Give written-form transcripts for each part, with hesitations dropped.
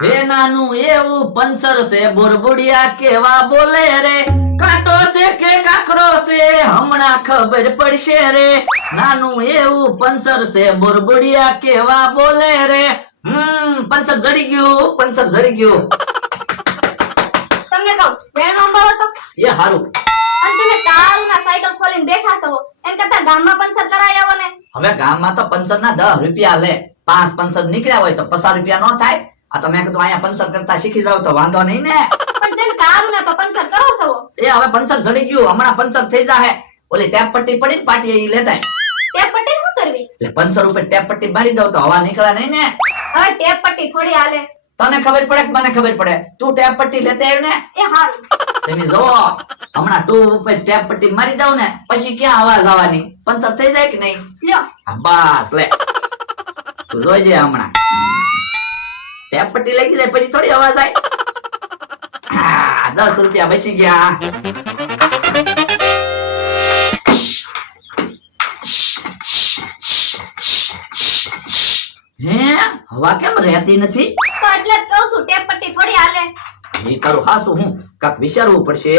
હે નાનું એવું પંચર છે બોરબુડિયા કેવા બોલે રે, કાંટો છે કે કાકરો છે હમણાં ખબર પડશે રે, નાનું એવું પંચર છે બોરબુડિયા કેવા બોલે રે. પંચર જડી ગયું, પંચર જડી ગયું. તમને કહું વેણો અંબાવો તો એ હારું. અને તમે તારુના સાયકલ ખોલીને બેઠા છો એમ કરતા ગામમાં પંચર કરાવી આવો ને. હવે ગામમાં તો પંચર ના 10 રૂપિયા લે, 5 પંચર નીકળ્યા હોય તો 50 રૂપિયા નો થાય. આ તમે કીધું અહીંયા પંચર કરતા શીખી જાવ તો વાંધો નહીં ને. પણ તમે તારુના તો પંચર કરો છો. એ હવે પંચર જડી ગયું, હમણાં પંચર થઈ જાહે. ઓલી ટેપ પટ્ટી પડી ને પાટી એ લેતા ટેપ પટ્ટી શું કરવી? એટલે પંચર ઉપર ટેપ પટ્ટી મારી દઉં તો હવા નીકળે નહીં ને. હવે ટેપ પટ્ટી થોડી હાલે. તને ખબર પડે કે મને ખબર પડે? તું ટેપ પટ્ટી લેતે આવ્યો ને. એ હારું. તમે જો હમણાં ટુ ઉપર ટેપ પટ્ટી મારી દઉં ને પછી ક્યાં અવાજ આવવાની? પંચર થઈ જાય કે નહીં? લ્યો હા બસ લે, તું જોઈજે હમણાં ટેપ પટ્ટી લાગી જાય પછી થોડી અવાજ આવે. 10 રૂપિયા બચી ગયા. હે હવા કેમ રહેતી નથી? તો એટલે જ કહું છું ટેપ પટ્ટી થોડી હાલે. એ તારું હાસું હું કાક વિચારવું પડશે.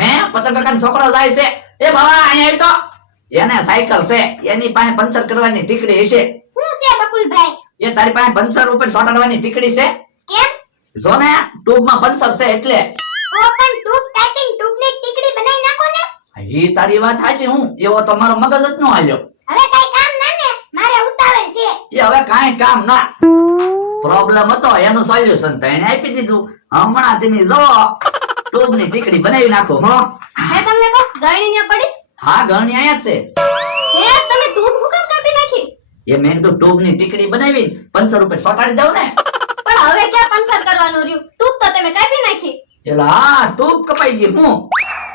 હે પતંગ કાકાનો છોકરો જાય છે. એ બાબા અહીંયા આવ તો. એને સાયકલ છે, એની પાસે પંચર કરવાની ટીકડી હશે. શું છે બકુલભાઈ? એ તારી પાસે પંચર ઉપર સોટાડવાની ટીકડી છે? કેમ? જો ને ટ્યુબમાં પંચર છે એટલે. ઓ પણ ટ્યુબ ટાઈપિંગ ટ્યુબની ટીકડી બનાવી નાખો ને. ઈ તારી વાત સાચી હું, એવો તો મારો મગજ જ નો હાલ્યો. હવે કઈ કામ ના ને, મારે ઉતાવળ છે. એ હવે કાંઈ કામ ના. પ્રોબ્લેમ હતો એનું સોલ્યુશન તો એને આપી દીધું. હમણાં તમે જો ટ્યુબની ટીકડી બનાવી નાખો. હો હે તમને કહું ગળણી ને પડી. હા ગણી આયા જ છે. હે તમે ટ્યુબ હુકમ કાપી નાખી? એ મેં તો ટ્યુબની ટીકડી બનાવી પંચર ઉપર સોટાડી દઉં ને. પણ હવે ક્યાં પંચર કરવાનું રહ્યું? ટ્યુબ તો તમે કાપી નાખી. એલા હા ટ્યુબ કપાઈ ગઈ હું.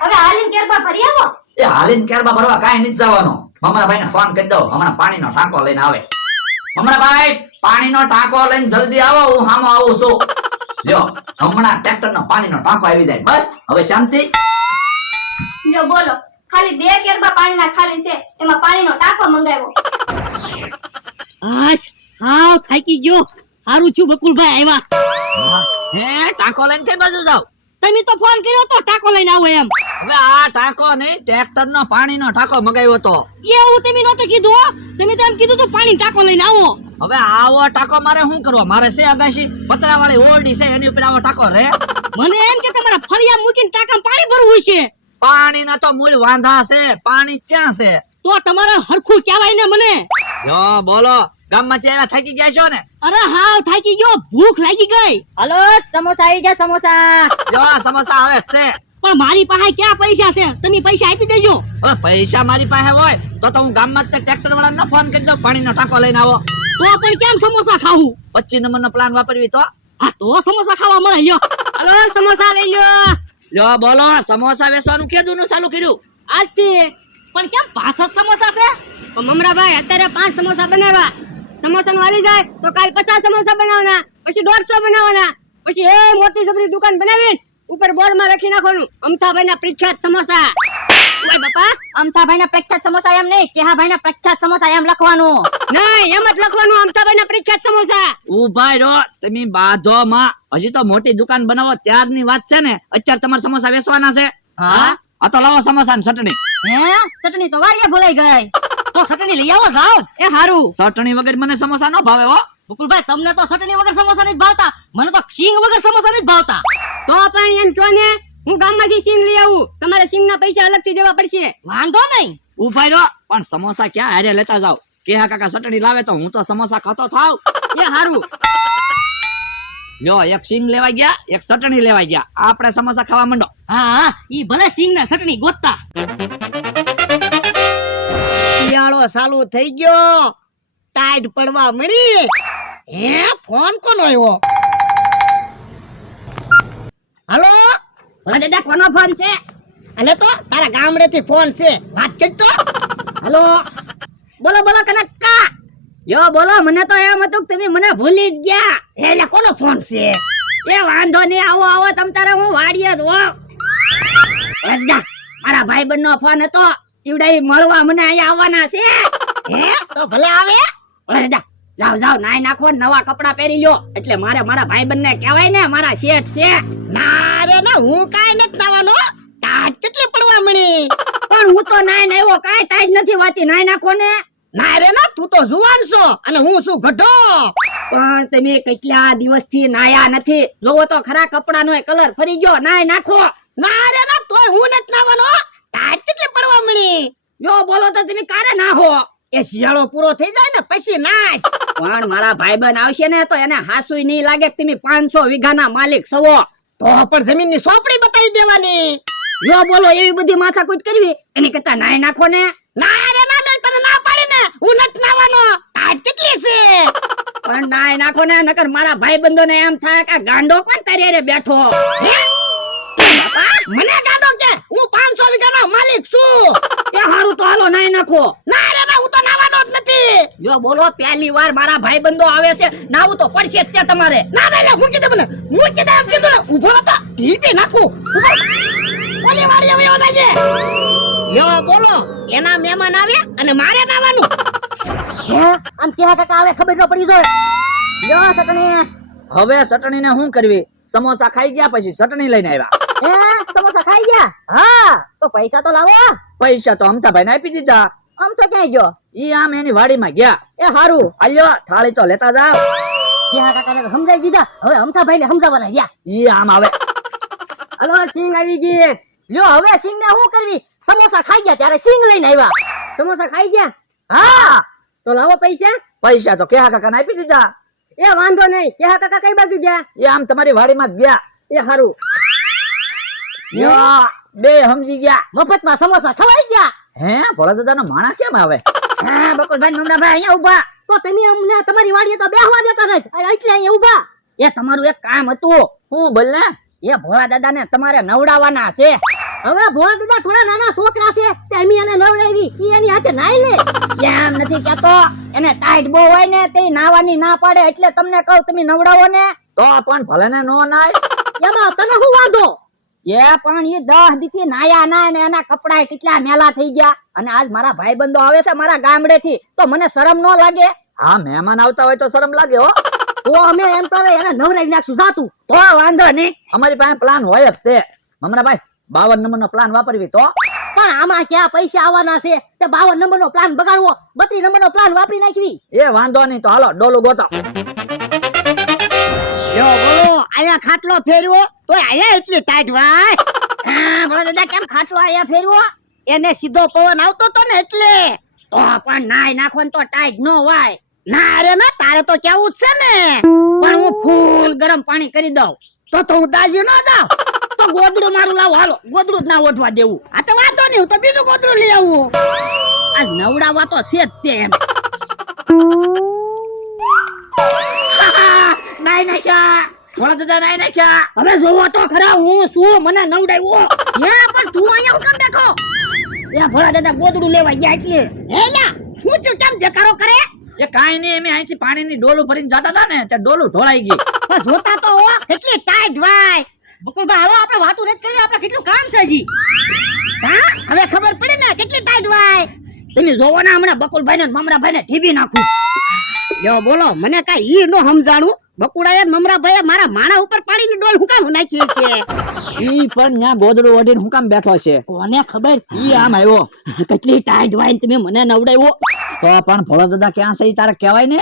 હવે હાલીને કેરબા ભરી આવો. એ હાલીને કેરબા ભરવા કાંઈ નથી જવાનો. મમરાભાઈને ફોન કરી દઉં, હમણાં પાણીનો ટાંકો લઈને આવે. મમરાભાઈ પાણીનો ટાંકો લઈને જલ્દી આવો, હું સામો આવું છું. લ્યો હમણાં ટ્રેક્ટરનો પાણીનો ટાંકો આવી જાય. બસ હવે શાંતિ. લ્યો બોલો, ખાલી 2 કેરબા પાણીના ખાલી છે, એમાં પાણીનો ટાંકો મંગાવ્યો. આશ હાવ થાકી ગયો. હારું છું બકુલભાઈ આવ્યા. હે ટાંકો લઈને કઈ બાજુ જાવ? તમે તો ફોન કર્યો તો ટાંકો લઈને આવો એમ. હવે આ ટાંકો નહીં, ટ્રેક્ટરનો પાણીનો ટાંકો મગાવ્યો તો. એવું તમે નહોતું કીધું હો. તમે તો એમ કીધું તું પાણી ટાંકો લઈને આવો. હવે આવો ટાંકો મારે શું કરવો? મારે છે અગાશી પતરાવાળી ઓરડી છે, એની ઉપર આવો ટાંકો રે. મને એમ કે તમારા ફળિયા મૂકીને ટાંકામાં પાણી ભરવું છે. પાણીના તો મૂળ વાંધા છે, પાણી ક્યાં છે? તો તમારે હરખું કહેવાય ને મને. જો બોલો, ગામમાં ચેવા થાકી ગયા છો ને? અરે હાવ થાકી ગયો, ભૂખ લાગી ગઈ. હાલો સમોસા આવી ગયા, સમોસા. જો સમોસા આવે છે. પણ મારી પાસે ક્યાં પૈસા છે? તમે પૈસા આપી દેજો. હવે પૈસા મારી પાસે હોય તો હું ગામમાં ટ્રેક્ટર વાળાને ફોન કરી દઉં, પાણીનો ટાંકો લઈને આવો. તો પણ કેમ સમોસા ખાવું? 25 નંબરનો પ્લાન વાપરવી તો. હા તો સમોસા ખાવા મળે. લ્યો હાલો સમોસા લઈ લ્યો. લ્યો બોલો, સમોસા વેચવાનું કેદુનું ચાલુ કર્યું? આજથી. પણ કેમ 5 સમોસા છે? પણ મમરાભાઈ અત્યારે 5 સમોસા બનાવ્યા. સમોસા નું આવી જાય તો કાલ 50 સમોસા બનાવવાના, પછી 150 બનાવવાના, પછી એ મોટી જબરી દુકાન બનાવી ઉપર બોર્ડ માં લખી નાખવાનું અમથાભાઈ ના પ્રખ્યાત સમોસા. ઓય બાપા, અમથાભાઈ ના પ્રખ્યાત સમોસા એમ નહીં, કેહાભાઈ ના પ્રખ્યાત સમોસા એમ લખવાનું. નહીં એમ જ લખવાનું અમથાભાઈ ના પ્રખ્યાત સમોસા. ઉભા રહો તમે બાધો માં. હજી તો મોટી દુકાન બનાવો ત્યારની વાત છે ને, અત્યારે તમારા સમોસા વેચવાના છે. હા આ તો લાવો સમોસા ને ચટણી. હે ચટણી તો વાડીએ ભૂલાઈ ગઈ. તો ચટણી લઈ આવો જાવ. એ હારું. ચટણી વગર મને સમોસા ન ભાવે હો. બકુલભાઈ તમને તો ચટણી વગર સમોસા નથી ભાવતા, મને તો સિંગ વગર સમોસા નથી ભાવતા. તો પણ એમ કહો ને, હું ગામમાંથી સિંગ લઈ આવું, તમારે સિંગના પૈસા અલગથી દેવા પડશે. વાંધો નહીં. ઉભા રહો, પણ સમોસા ક્યાં હારે લેતા જાવ. કેહા કાકા ચટણી લાવે તો હું તો સમોસા ખાતો થાવ. એ હારું. લ્યો એક સિંગ લેવા ગયા, એક ચટણી લેવા ગયા. આપણે સમોસા ખાવા માંડો. હા હા, ઈ ભલે સિંગ ના ચટણી ગોતતા. શિયાળો ચાલુ થઈ ગયો, ટાઈડ પડવા મળી. હે ફોન કોનો આવ્યો? હાલો ભલા દાદા કોનો ફોન છે? અલે તો તારા ગામડેથી ફોન છે, વાત કરી તો. હેલો બોલો બોલો કનક્કા. યો બોલો, મને તો એમ હતું કે તમે મને ભૂલી જ ગયા. એટલે કોનો ફોન છે? એ વાંધો નહીં, આવો આવો તમ તારે, હું વાડીએ જ હોઉં. દાદા મારા ભાઈબંધ નો ફોન હતો, ઈવડા મળવા મને અહીંયા આવવાના છે. હે તો ભલે આવે. દાદા જાવ જાવ નાઈ નાખો ને નવા કપડા પહેરી લ્યો એટલે મારે મારા ભાઈબંધ ને કહેવાય ને મારા શેઠ છે. ના રે ના, હું કાંઈ નથી નાવાનો. ટાટ કેટલી પડવા મળી. પણ હું તો નાઈ નાયો કાંઈ ટાઈટ નથી વાતી નાઈ નાખો ને. ના રે ના, તું તો જુવાન છો અને હું શું ગઢો. પણ તમે કેટલા દિવસથી નાયા નથી. જોવો તો ખરા કપડાનો કલર ફરી ગયો. નાઈ નાખો. ના રે ના, તોય હું નથી નાવાનો. ટાટ કેટલી પડવા મળી. જો બોલો તો તમે કારે નાહો. એ શિયાળો પૂરો થઈ જાય ને પછી નાશ. પણ મારા ભાઈબંધ આવશે ને તો એને હાસુય નહીં લાગે કે તમે 500 વીઘાના માલિક છો. તો પણ જમીનની સોપડી બતાવી દેવાની. જો બોલો એવી બધી માથાકૂટ કરવી એની કરતા નાઈ નાખો ને. ના રે ના, મેં તને ના પાડી ને, હું નથી નાવાનો. ટાટ કેટલી છે. પણ નાઈ નાખો ને નકર મારા ભાઈબંધોને એમ થાય કે આ ગાંડો કોણ તારી હારે બેઠો. હે? બાપા, મને ગાડો કે હું 500 વીઘાનો માલિક છું. એ હારું તો હાલો નાઈ નાખો. ના રે ના, હું તો નાવાનો જ નથી. જો બોલો પહેલી વાર મારા ભાઈબંધો આવે છે નાવું તો પડશે જ ત્યાં તમારે. ના ના, લે મૂકી દે મને. મૂકી દે એમ કીધું ને. ઊભો રહો તો ઢીપી નાખું. ઓલી વાળી હવે ઓલા છે. યો બોલો, એના મહેમાન આવ્યા અને મારે નાવાનું. હે આમ કેવા કાકા આવે ખબર ન પડી જોય. લ્યો ચટણી. હવે ચટણીને શું કરવી? સમોસા ખાઈ ગયા પછી ચટણી લઈને આવ્યા. સમોસા ખાઈ ગયા? હા તો પૈસા તો લાવો. પૈસા તો અમથાભાઈને આપી દીધા. આમ તો ક્યાંય ગયો? ઈ આમ એની વાડીમાં ગયા. એ હારું. આલ્યો થાળી તો લેતા જાવ. કેવા કાકાને સમજાવી દીધા. હવે અમથાભાઈને સમજાવવાના ગયા. ઈ આમ આવે. હલો સિંગ આવી ગઈ. લ્યો હવે સિંગ ને શું કરવી? સમોસા ખાઈ ગયા ત્યારે સિંગ લઈને આવ્યા. સમોસા ખાઈ ગયા? હા તો લાવો પૈસા. પૈસા તો કેહા કાકાને આપી દીધા. એ વાંધો નહીં. કેહા કાકા કઈ બાજુ ગયા? એ આમ તમારી વાડીમાં જ ગયા. એ હારું. યો, બે સમજી ગયા. મફતમાં સમોસા ખવાઈ ગયા. હે ભોળા દાદાનો માણા કેમ આવે? હા બકુલભાઈ નંદાભાઈ અહીંયા ઊભા. તો તમે અમને તમારી વાડીએ તો બેહવા દેતા નથી એટલે અહીંયા ઊભા. એ તમારું એક કામ હતું. હું બોલ ને. એ ભોળા દાદાને તમારે નવડાવવાના છે. હવે ભોળા દાદા થોડા નાના છોકરા છે તે અમે એને નવડાવી ઈ એની હાથે નાઈ લે. કેમ નથી કેતો? એને ટાઈટ બહુ હોય ને તે નાવાની ના પાડે એટલે તમને કહું તમે નવડાવો ને. તો પણ ભલે ને નો નાય. એમાં તને શું વાંધો? એ પણ ઈ 10 દીથી નાયા ના ને એના કપડાય કેટલા મેલા થઈ ગયા. અને આજ મારા ભાઈબંધો આવે છે મારા ગામડેથી તો મને શરમ ન લાગે? હા મહેમાન આવતા હોય તો શરમ લાગે હો. તો અમે એમ કરે એને નવરાવી નાખશું જાતું. તો વાંધો નહીં. અમારી પાસે પ્લાન હોય જ તે. મમરાભાઈ 52 નંબરનો પ્લાન વાપરવી તો. પણ આમાં ક્યાં પૈસા આવવાના છે? તે 52 નંબરનો પ્લાન બગાડવો 32 નંબરનો પ્લાન વાપરી નાખવી. એ વાંધો નહીં તો હાલો ડોલું ગોતો. યો બોલો, આયા ખાટલો ફેરવો તોય આયા એટલી ટાઈટ ભાઈ. હા બોલો દાદા કેમ ખાટલો આયા ફેરવો? એને સીધો પવન આવતો તો ને એટલે. તો પણ નાઈ નાખો ને તો ટાઈટ નો વાય. ના રે ના, તારે તો કેવું જ છે ને. પણ હું ફૂલ ગરમ પાણી કરી દઉં. તો હું દાજી ન જાઉં. તો ગોદડું મારું લાવો હાલો. ગોદડું જ ના ઓઢવા દેવું. આ તો વાંધો નહીં, હું તો બીજું ગોદડું લઈ આવું. આ નવડાવવા તો છે જ તે એમ. નાઈ નાખ્યા. ભોળા દાદા નાઈ નાખ્યા. હવે જોવો તો ખરા હું શું મને નવડાવ્યો. હે પણ તું અહીંયા હું કેમ બેઠો? એ ભોળા દાદા ગોદડું લેવા ગયા એટલે. હે લા, હું તું કેમ દેખાડો કરે? એ કાઈ નહીં, અમે અહીંથી પાણીની ડોલું ભરીને જતા હતા ને ત્યાં ડોલું ઢોળાઈ ગઈ. પણ જોતા તો હો કેટલી ટાઈટ ભાઈ. બકુલભાઈ હાલો આપણે વાતું નથી કરી. આપણે કેટલું કામ છે હજી. હા હવે ખબર પડી ને કેટલી ટાઈટ ભાઈ. તમે જોવો ને હમણાં બકુલભાઈ ને મમરાભાઈ ને ઠીબી નાખું. યો બોલો, મને કાઈ ઈ નો સમજાણું. બકુડાએ મમરાભાઈએ મારા માણા ઉપર પાણીની ડોલ હું કામ નાખી છે? ઈ પણ ન્યા ગોદડું ઓઢીને હું કામ બેઠો છે? કોને ખબર? ઈ આમ આવ્યો. કેટલી ટાઈટ વાઈન તમે મને નવડાવ્યો. તો પણ ભોળા દાદા ક્યાં છે ઈ તારે કહેવાય ને.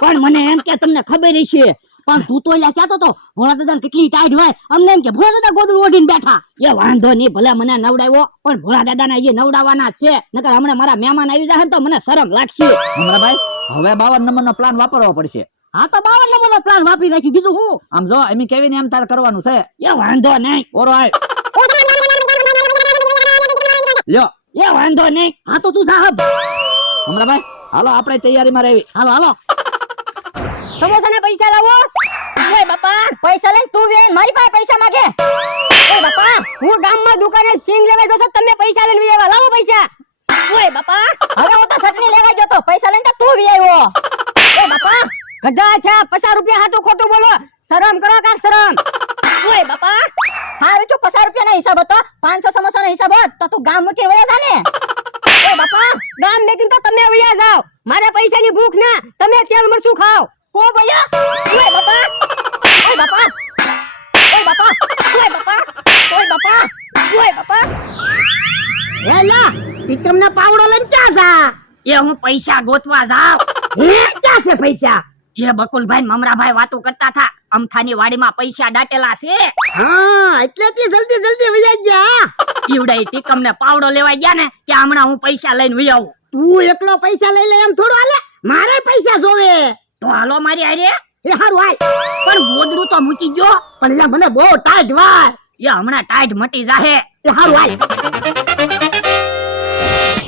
પણ મને એમ કે તમને ખબર હશે. પણ તું તો અહીંયા કહેતો તો ભોળા દાદા કેટલી ટાઈટ હોય. અમને એમ કે ભોળા દાદા ગોદડું ઓઢીને બેઠા. એ વાંધો નહીં ભલે મને નવડાવ્યો પણ ભોળા દાદાને હજી નવડાવવાના છે. નકર હમણાં મારા મહેમાન આવી જાય ને તો મને શરમ લાગશે. મમરાભાઈ હવે 52 નંબરનો પ્લાન વાપરવો પડશે. હા તો 52 નંબરનો પ્લાન વાપરી નાખ્યું બીજું હું. આમ જો એમ કેવીને એમ તારે કરવાનું છે. એ વાંધો નહીં. ઓરો આય લ્યો. એ વાંધો નહીં. હા તો તું સાહેબ. મમરાભાઈ હાલો આપણે તૈયારીમાં રહેવી. હાલો હાલો. સમોસા ને પૈસા લાવો. ઓય બાપા પૈસા લઈને તું વેન મારી પાસે પૈસા માંગે. ઓય બાપા હું ગામમાં દુકાને સિંગ લેવા ગયો તો તમે પૈસા લઈને વી આવ્યા. લાવો પૈસા. ઓય બાપા હવે હું તો ચટણી લેવા ગયો તો પૈસા લઈને તો તું વી આવ્યો. ઓય બાપા ગધા છે 50 રૂપિયા હાટું ખોટું બોલો. શરમ કરો કાક શરમ. ઓય બાપા હારું જો 50 રૂપિયાનો હિસાબ હતો 500 સમોસાનો હિસાબ હોત તો તું ગામ મૂકીને વયા જા ને. ઓય બાપા ગામ મૂકીને તો તમે વયા જાવ. મારે પૈસાની ભૂખ ના, તમે તેલ મરચું ખાઓ. કો ભૈયા, ઓય બાપા, ઓય બાપા, ઓય બાપા, ઓય બાપા, ઓય બાપા, ઓય બાપા. હેલા વિક્રમના પાવડો લઈને ક્યાં જા? એ હું પૈસા ગોતવા જાવ. હે ક્યાં છે પૈસા? એ બકુલભાઈ ને મમરાભાઈ વાતો કરતા હતા, અમથાની વાડીમાં પૈસા દાટેલા છે. હા એટલે તે જલ્દી વયા જા. ઈવડાઈ ટીકમ ને પાવડો લેવા ગયા ને કે હમણાં હું પૈસા લઈને વહી આવું. તું એકલો પૈસા લઈ લે એમ થોડું હાલે, મારે પૈસા જોવે. તો હાલો મારી હારે. એ હારું હાલ. પણ ગોદડું તો મૂકી ગયો. પણ લા મને બહુ ટાઈટ વાય. એ હમણાં ટાઈટ મટી જાહે. એ હારું હાલ.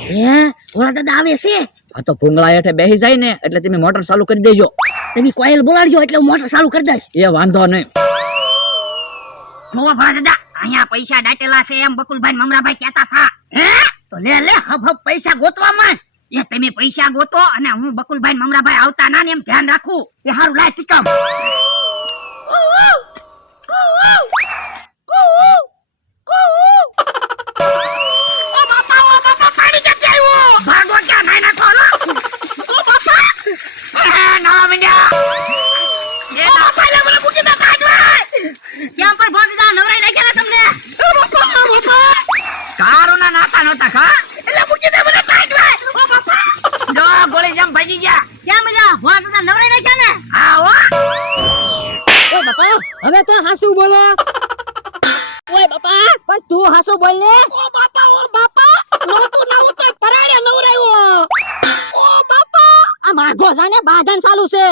હે ઓલા દાદા આવે છે. આ તો ભૂંગળા હેઠે બેસી જાય ને એટલે તમે મોટર ચાલુ કરી દેજો. તમે કોયલ બોલાડજો એટલે હું મોટર ચાલુ કરી દઈશ. એ વાંધો નહીં. જોવો ભલા દાદા, અહીંયા પૈસા દાટેલા છે એમ બકુલભાઈ ને મમરાભાઈ કહેતા હતા. હે તો લે લે હબ પૈસા ગોતવા માંડ. એ તમે પૈસા ગોતો અને હું બકુલભાઈ ને મમરાભાઈ આવતા ના ને એમ ધ્યાન રાખું. એ હારું લાય ટીકમ. ભાગો ક્યાં નાઈ નાખો લો. ઓ બાપા, ના મીંડ્યા. એ બાપા લે મને મૂકી દે કાઢવા. ક્યાં પર ભાગ જા નવરાઈ નાખ્યા ને તમને. ઓ બાપા. કારોના નાતા નહોતા ખા. એટલે મૂકી દે મને કાઢવા. ઓ બાપા. જો ગોળી જમ ભાગી ગયા. ક્યાં મજા ભાગ જા નવરાઈ નાખ્યા ને. હા હો. ઓ બાપા હવે તો હાસુ બોલો. ઓય બાપા, પણ તું હાસો બોલ ને. ઓ બાપા નોતું ના ઉતર પરાડે નવરાયો. ઓ બાપા આ માઘો જાને બાધન ચાલુ છે.